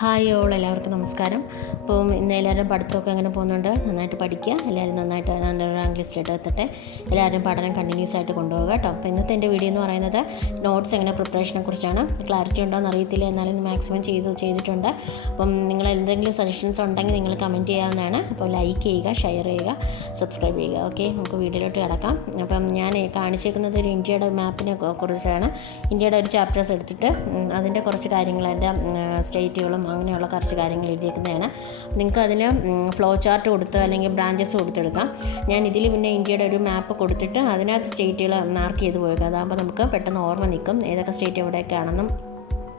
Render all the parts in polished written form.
Hi എല്ലാവർക്കും നമസ്കാരം. അപ്പം ഇന്ന് എല്ലാവരും പഠിത്തമൊക്കെ എങ്ങനെ പോകുന്നുണ്ട്? നന്നായിട്ട് പഠിക്കുക, എല്ലാവരും നന്നായിട്ട് നല്ലൊരു റാങ്ക് ലിസ്റ്റിലോട്ട് എത്തട്ടെ. എല്ലാവരും പഠനം കണ്ടിന്യൂസ് ആയിട്ട് കൊണ്ടുപോകുക കേട്ടോ. അപ്പോൾ ഇന്നത്തെ എൻ്റെ വീഡിയോ എന്ന് പറയുന്നത് നോട്ട്സ് എങ്ങനെ പ്രിപ്പറേഷനെ കുറിച്ചാണ്. ക്ലാരിറ്റി ഉണ്ടോ എന്ന് അറിയത്തില്ല, എന്നാലും മാക്സിമം ചെയ്തിട്ടുണ്ട്. അപ്പം നിങ്ങൾ എന്തെങ്കിലും സജഷൻസ് ഉണ്ടെങ്കിൽ നിങ്ങൾ കമൻറ്റ് ചെയ്യാവുന്നതാണ്. അപ്പോൾ ലൈക്ക് ചെയ്യുക, ഷെയർ ചെയ്യുക, സബ്സ്ക്രൈബ് ചെയ്യുക. ഓക്കെ, നമുക്ക് വീഡിയോയിലോട്ട് കിടക്കാം. അപ്പം ഞാൻ കാണിച്ചേക്കുന്നത് ഒരു ഇന്ത്യയുടെ മാപ്പിനെ കുറിച്ചാണ്. ഇന്ത്യയുടെ ഒരു ചാപ്റ്റേഴ്സ് എടുത്തിട്ട് അതിൻ്റെ കുറച്ച് കാര്യങ്ങൾ, എൻ്റെ സ്റ്റേറ്റുകളും അങ്ങനെയുള്ള കുറച്ച് കാര്യങ്ങൾ എഴുതിയേക്കുന്നതാണ്. നിങ്ങൾക്ക് അതിന് ഫ്ലോ ചാർട്ട് കൊടുത്ത് അല്ലെങ്കിൽ ബ്രാഞ്ചസ് കൊടുത്തെടുക്കാം. ഞാൻ ഇതിൽ പിന്നെ ഇന്ത്യയുടെ ഒരു മാപ്പ് കൊടുത്തിട്ട് അതിനകത്ത് സ്റ്റേറ്റുകൾ മാർക്ക് ചെയ്ത് പോയേക്കാം. അതാകുമ്പോൾ നമുക്ക് പെട്ടെന്ന് ഓർമ്മ നിൽക്കും ഏതൊക്കെ സ്റ്റേറ്റ് എവിടെയൊക്കെയാണെന്നും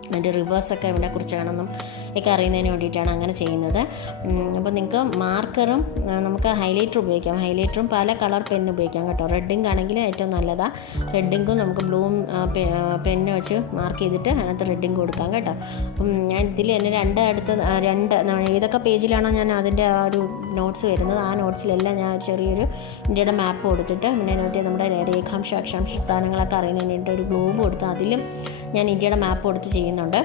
അതിൻ്റെ റിവേഴ്സൊക്കെ എവിടെ കുറിച്ചാണെന്നും ഒക്കെ അറിയുന്നതിന് വേണ്ടിയിട്ടാണ് അങ്ങനെ ചെയ്യുന്നത്. അപ്പോൾ നിങ്ങൾക്ക് മാർക്കറും നമുക്ക് ഹൈലൈറ്റർ ഉപയോഗിക്കാം. ഹൈലൈറ്ററും പല കളർ പെന്ന് ഉപയോഗിക്കാം കേട്ടോ. റെഡ് ഇങ്ക് ആണെങ്കിൽ ഏറ്റവും നല്ലതാണ്. റെഡ് ഇങ്കും നമുക്ക് ബ്ലൂവും പെന്ന് വെച്ച് മാർക്ക് ചെയ്തിട്ട് അതിനകത്ത് റെഡ് ഇങ്ക് കൊടുക്കാം കേട്ടോ. അപ്പം ഞാൻ ഇതിൽ തന്നെ രണ്ട് ഏതൊക്കെ പേജിലാണോ ഞാൻ അതിൻ്റെ ആ ഒരു നോട്ട്സ് വരുന്നത്, ആ നോട്ട്സിലെല്ലാം ഞാൻ ചെറിയൊരു ഇന്ത്യയുടെ മാപ്പ് കൊടുത്തിട്ട് പിന്നെ നമ്മുടെ രേഖാംശ അക്ഷാംശ സ്ഥാനങ്ങളൊക്കെ അറിയുന്നതിന് വേണ്ടി ഒരു ഗ്ലോബ് കൊടുത്ത് അതിലും ഞാൻ ഇന്ത്യയുടെ മാപ്പ് കൊടുത്ത് ചെയ്യുന്നുണ്ട്.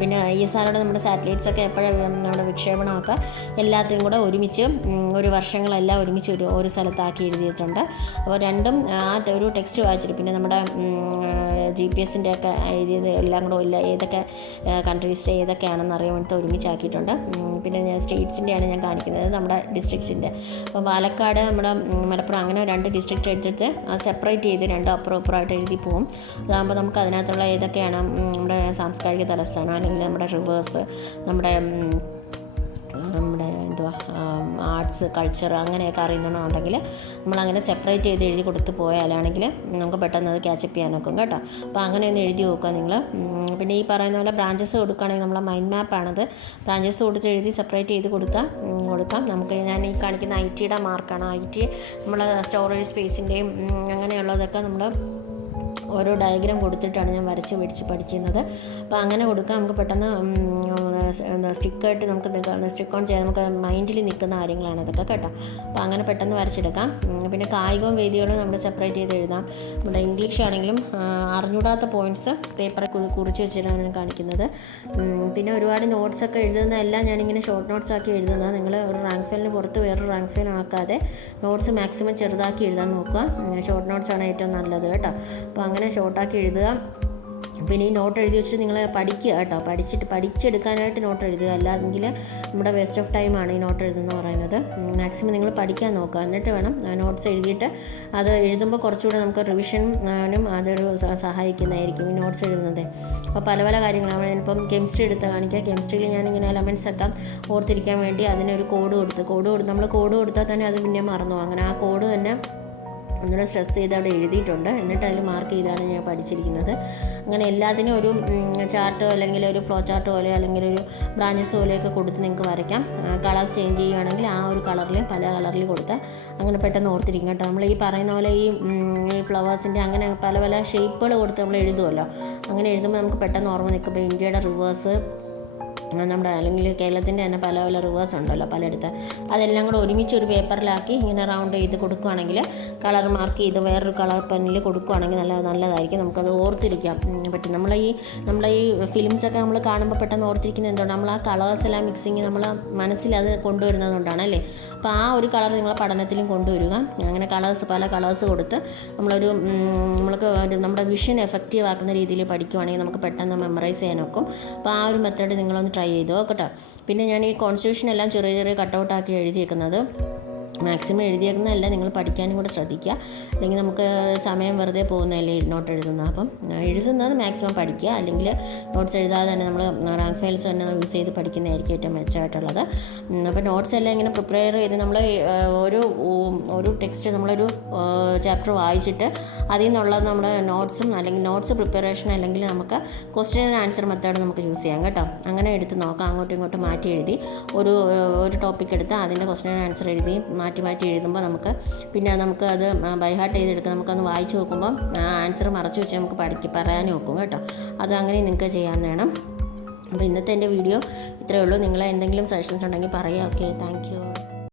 പിന്നെ ISRO നമ്മുടെ സാറ്റലൈറ്റ്സൊക്കെ എപ്പോഴും നമ്മുടെ വിക്ഷേപണമൊക്കെ എല്ലാത്തിനും കൂടെ ഒരുമിച്ച് ഒരു വർഷങ്ങളെല്ലാം ഒരുമിച്ച് ഒരു സ്ഥലത്താക്കി എഴുതിയിട്ടുണ്ട്. അപ്പോൾ രണ്ടും ആ ഒരു ടെക്സ്റ്റ് വായിച്ചിട്ട് പിന്നെ നമ്മുടെ GPS-ൻ്റെ ഒക്കെ എഴുതിയത് എല്ലാം കൂടെ ഏതൊക്കെ കൺട്രീസിൻ്റെ ഏതൊക്കെയാണെന്ന് അറിയാൻ വേണ്ടിയിട്ട് ഒരുമിച്ചാക്കിയിട്ടുണ്ട്. പിന്നെ ഞാൻ സ്റ്റേറ്റ്സിൻ്റെയാണ് ഞാൻ കാണിക്കുന്നത്, നമ്മുടെ ഡിസ്ട്രിക്ട്സിൻ്റെ. അപ്പോൾ പാലക്കാട്, നമ്മുടെ മലപ്പുറം, അങ്ങനെ രണ്ട് ഡിസ്ട്രിക്റ്റ് എടുത്തിട്ട് സെപ്പറേറ്റ് ചെയ്ത് രണ്ടും അപ്പുറമായിട്ട് എഴുതി പോകും. അതാകുമ്പോൾ നമുക്ക് അതിനകത്തുള്ള ഏതൊക്കെയാണ് നമ്മുടെ സാംസ്കാരിക തലസ്ഥാനം അല്ലെങ്കിൽ നമ്മുടെ റിവേഴ്സ്, നമ്മുടെ ആർട്സ്, കൾച്ചർ അങ്ങനെയൊക്കെ അറിയുന്നുണ്ടെങ്കിൽ നമ്മളങ്ങനെ സെപ്പറേറ്റ് ചെയ്ത് എഴുതി കൊടുത്ത് പോയാലാണെങ്കിൽ നമുക്ക് പെട്ടെന്ന് അത് ക്യാച്ചപ്പ് ചെയ്യാൻ നോക്കും കേട്ടോ. അപ്പോൾ അങ്ങനെ ഒന്ന് എഴുതി നോക്കുക നിങ്ങൾ. പിന്നെ ഈ പറയുന്ന പോലെ ബ്രാഞ്ചസ് കൊടുക്കുകയാണെങ്കിൽ നമ്മളെ മൈൻഡ് മാപ്പാണത്. ബ്രാഞ്ചസ് കൊടുത്ത് എഴുതി സെപ്പറേറ്റ് ചെയ്ത് കൊടുക്കാം. നമുക്ക് ഞാൻ ഈ കാണിക്കുന്ന IT മാർക്കാണ്. IT നമ്മളെ സ്റ്റോറേജ് സ്പേസിൻ്റെയും അങ്ങനെയുള്ളതൊക്കെ നമ്മൾ ഓരോ ഡയഗ്രാം കൊടുത്തിട്ടാണ് ഞാൻ വരച്ച് പഠിക്കുന്നത്. അപ്പോൾ അങ്ങനെ കൊടുക്കാം. നമുക്ക് പെട്ടെന്ന് സ്റ്റിക്കായിട്ട് നമുക്ക് സ്റ്റിക്ക് ഓൺ ചെയ്യാൻ നമുക്ക് മൈൻഡിൽ നിൽക്കുന്ന കാര്യങ്ങളാണ് ഇതൊക്കെ കേട്ടോ. അപ്പോൾ അങ്ങനെ പെട്ടെന്ന് വരച്ചെടുക്കാം. പിന്നെ കായികവും വേദികളും നമ്മൾ സെപ്പറേറ്റ് ചെയ്ത് എഴുതാം. നമ്മുടെ ഇംഗ്ലീഷ് ആണെങ്കിലും അറിഞ്ഞൂടാത്ത പോയിൻറ്റ്സ് പേപ്പറിൽ കുറിച്ച് വെച്ചിട്ടാണ് ഞാൻ കാണിക്കുന്നത്. പിന്നെ ഒരുപാട് നോട്ട്സൊക്കെ എഴുതുന്നതെല്ലാം ഞാനിങ്ങനെ ഷോർട്ട് നോട്ട്സ് ആക്കി എഴുതുന്നത്. നിങ്ങൾ ഒരു റാങ്ക് ഫയലിന് പുറത്ത് വേറൊരു റാങ്ക് ഫയൽ ആക്കാതെ നോട്ട്സ് മാക്സിമം ചെറുതാക്കി എഴുതാൻ നോക്കുക. ഷോർട്ട് നോട്ട്സാണ് ഏറ്റവും നല്ലത് കേട്ടോ. അപ്പോൾ അങ്ങനെ ഷോർട്ടാക്കി എഴുതുക. പിന്നെ ഈ നോട്ട് എഴുതി വെച്ചിട്ട് നിങ്ങൾ പഠിക്കുക കേട്ടോ. പഠിച്ചെടുക്കാനായിട്ട് നോട്ട് എഴുതുക, അല്ലാതെങ്കിൽ നമ്മുടെ വേസ്റ്റ് ഓഫ് ടൈമാണ് ഈ നോട്ട് എഴുതുന്നത് പറയുന്നത്. മാക്സിമം നിങ്ങൾ പഠിക്കാൻ നോക്കുക. എന്നിട്ട് വേണം നോട്ട്സ് എഴുതിയിട്ട് അത് എഴുതുമ്പോൾ കുറച്ചുകൂടെ നമുക്ക് റിവിഷനും അതൊരു സഹായിക്കുന്നതായിരിക്കും ഈ നോട്ട്സ് എഴുതുന്നത്. അപ്പോൾ പല കാര്യങ്ങളാണ്. ഞാനിപ്പം കെമിസ്ട്രി എടുത്ത് കാണിക്കുക. കെമിസ്ട്രിയിൽ ഞാനിങ്ങനെ എലമെൻറ്റ്സൊക്കെ ഓർത്തിരിക്കാൻ വേണ്ടി അതിനൊരു കോഡ് കൊടുത്ത് നമ്മൾ കോഡ് കൊടുത്താൽ തന്നെ അത് പിന്നെ മറന്നു. അങ്ങനെ ആ കോഡ് തന്നെ ഒന്നുകൂടെ സ്ട്രെസ് ചെയ്ത് അവിടെ എഴുതിയിട്ടുണ്ട്. എന്നിട്ട് അതിൽ മാർക്ക് ചെയ്താണ് ഞാൻ പഠിച്ചിരിക്കുന്നത്. അങ്ങനെ എല്ലാത്തിനും ഒരു ചാർട്ടോ അല്ലെങ്കിൽ ഒരു ഫ്ലോ ചാർട്ട് പോലെ അല്ലെങ്കിൽ ഒരു ബ്രാഞ്ചസ് പോലെയൊക്കെ കൊടുത്ത് നിങ്ങൾക്ക് വരയ്ക്കാം. കളേഴ്സ് ചേഞ്ച് ചെയ്യുകയാണെങ്കിൽ ആ ഒരു കളറിൽ പല കളറിൽ കൊടുത്താൽ അങ്ങനെ പെട്ടെന്ന് ഓർത്തിരിക്കും കേട്ടോ. നമ്മൾ ഈ പറയുന്ന പോലെ ഈ ഫ്ലവേഴ്സിൻ്റെ അങ്ങനെ പല ഷേപ്പുകൾ കൊടുത്ത് നമ്മൾ എഴുതുമല്ലോ. അങ്ങനെ എഴുതുമ്പോൾ നമുക്ക് പെട്ടെന്ന് ഓർമ്മ നിൽക്കുമ്പോൾ ഇന്ത്യയുടെ റിവേഴ്സ് നമ്മുടെ അല്ലെങ്കിൽ കേരളത്തിൻ്റെ തന്നെ പല റിവേഴ്സ് ഉണ്ടല്ലോ പലയിടത്ത്, അതെല്ലാം കൂടെ ഒരുമിച്ച് ഒരു പേപ്പറിലാക്കി ഇങ്ങനെ റൗണ്ട് ചെയ്ത് കൊടുക്കുകയാണെങ്കിൽ കളർ മാർക്ക് ചെയ്ത് വേറൊരു കളർ പെന്നിൽ കൊടുക്കുകയാണെങ്കിൽ നല്ലതായിരിക്കും. നമുക്കത് ഓർത്തിരിക്കാൻ പറ്റും. നമ്മളെ ഈ ഫിലിംസൊക്കെ നമ്മൾ കാണുമ്പോൾ പെട്ടെന്ന് ഓർത്തിരിക്കുന്നത് എന്തുകൊണ്ട് നമ്മൾ ആ കളേഴ്സ് എല്ലാം മിക്സിങ് നമ്മൾ മനസ്സിൽ അത് കൊണ്ടുവരുന്നതുകൊണ്ടാണ് അല്ലേ. അപ്പോൾ ആ ഒരു കളർ നിങ്ങളെ പഠനത്തിലും കൊണ്ടുവരിക. അങ്ങനെ പല കളേഴ്സ് കൊടുത്ത് നമ്മൾക്ക് നമ്മുടെ വിഷൻ എഫക്റ്റീവ് ആക്കുന്ന രീതിയിൽ പഠിക്കുകയാണെങ്കിൽ നമുക്ക് പെട്ടെന്ന് മെമ്മറൈസ് ചെയ്യാൻ നോക്കും. അപ്പോൾ ആ ഒരു മെത്തേഡ് നിങ്ങളൊന്ന് ട്രൈ ചെയ്തോ കേട്ടോ. പിന്നെ ഞാൻ ഈ കോൺസ്റ്റിറ്റ്യൂഷൻ എല്ലാം ചെറിയ കട്ടൗട്ടാക്കി എഴുതിയേക്കുന്നത്. മാക്സിമം എഴുതിയേക്കുന്നതല്ല, നിങ്ങൾ പഠിക്കാനും കൂടെ ശ്രദ്ധിക്കുക. അല്ലെങ്കിൽ നമുക്ക് സമയം വെറുതെ പോകുന്നതല്ലേ നോട്ട് എഴുതുന്നത്. അപ്പം എഴുതുന്നത് മാക്സിമം പഠിക്കുക. അല്ലെങ്കിൽ നോട്ട്സ് എഴുതാതെ തന്നെ നമ്മൾ റാങ്ക് ഫയൽസ് തന്നെ യൂസ് ചെയ്ത് പഠിക്കുന്നതായിരിക്കും ഏറ്റവും മെച്ചമായിട്ടുള്ളത്. അപ്പോൾ നോട്ട്സ് എല്ലാം ഇങ്ങനെ പ്രിപ്പയർ ചെയ്ത് നമ്മൾ ഒരു ടെക്സ്റ്റ് നമ്മളൊരു ചാപ്റ്റർ വായിച്ചിട്ട് അതിൽ നിന്നുള്ള നമ്മുടെ നോട്ട്സും അല്ലെങ്കിൽ നോട്ട്സ് പ്രിപ്പറേഷൻ അല്ലെങ്കിൽ നമുക്ക് ക്വസ്റ്റ്യൻ ആൻഡ് ആൻസർ മെത്തേഡ് നമുക്ക് യൂസ് ചെയ്യാം കേട്ടോ. അങ്ങനെ എടുത്ത് നോക്കാം. അങ്ങോട്ടും ഇങ്ങോട്ടും മാറ്റി എഴുതി ഒരു ടോപ്പിക് എടുത്ത് അതിൻ്റെ ക്വസ്റ്റ്യൻ ആൻഡ് ആൻസർ എഴുതി മാറ്റി എഴുതുമ്പോൾ നമുക്ക് അത് ബൈ ഹാർട്ട് ചെയ്തെടുക്കാം. നമുക്കൊന്ന് വായിച്ച് നോക്കുമ്പോൾ ആ ആൻസർ മറച്ചു വെച്ച് നമുക്ക് പറയാൻ നോക്കും കേട്ടോ. അത് അങ്ങനെ നിങ്ങൾക്ക് ചെയ്യാവുന്നതാണ്. അപ്പോൾ ഇന്നത്തെ എൻ്റെ വീഡിയോ ഇത്രയേ ഉള്ളൂ. നിങ്ങൾ എന്തെങ്കിലും സജഷൻസ് ഉണ്ടെങ്കിൽ പറയുക. Okay, thank you.